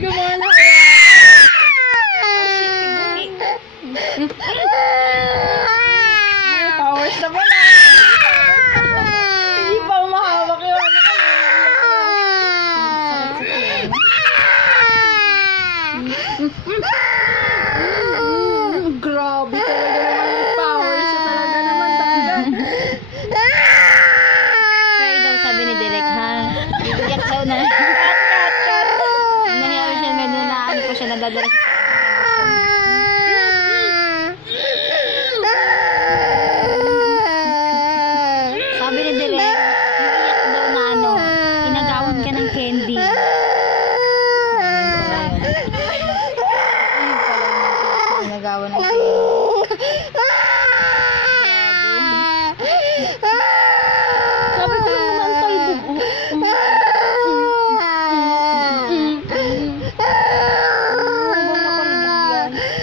Hindi ka mga may powers na pala. Hindi pa umahawak yun. Grabe talaga naman yung powers na talaga naman talaga. Kaya daw sabi ni Direk, ha? Bibigyak daw na. Nangyari siya, may nanaan ko siya nadadala sa sabi ni Direk, bibigyak daw na ano, inagawan ka ng candy. Inagawan ng candy. Sabi ko lang naman talbog.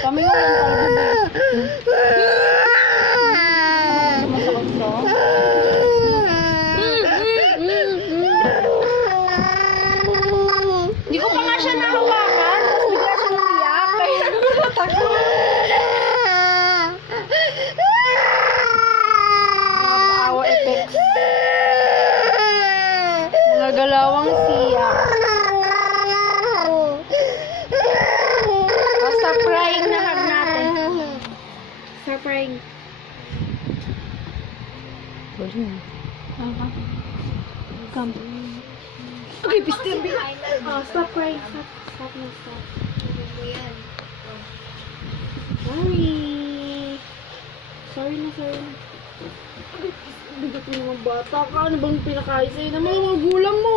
Kami yung talbog. Sumasakot ko. Hindi ko pa nga siya nahawakan. Tapos bigla siya umiyak. Kaya natatakot. Awa effects. Mga galawang siya. Basta crying na hag natin. Stop crying. Come. Okay, pistin. Stop crying. Stop na, stop. Sorry. Sorry na. Okay, bigat mo naman bata ka. Ano bang pinakain sa'yo ng mga magulang mo?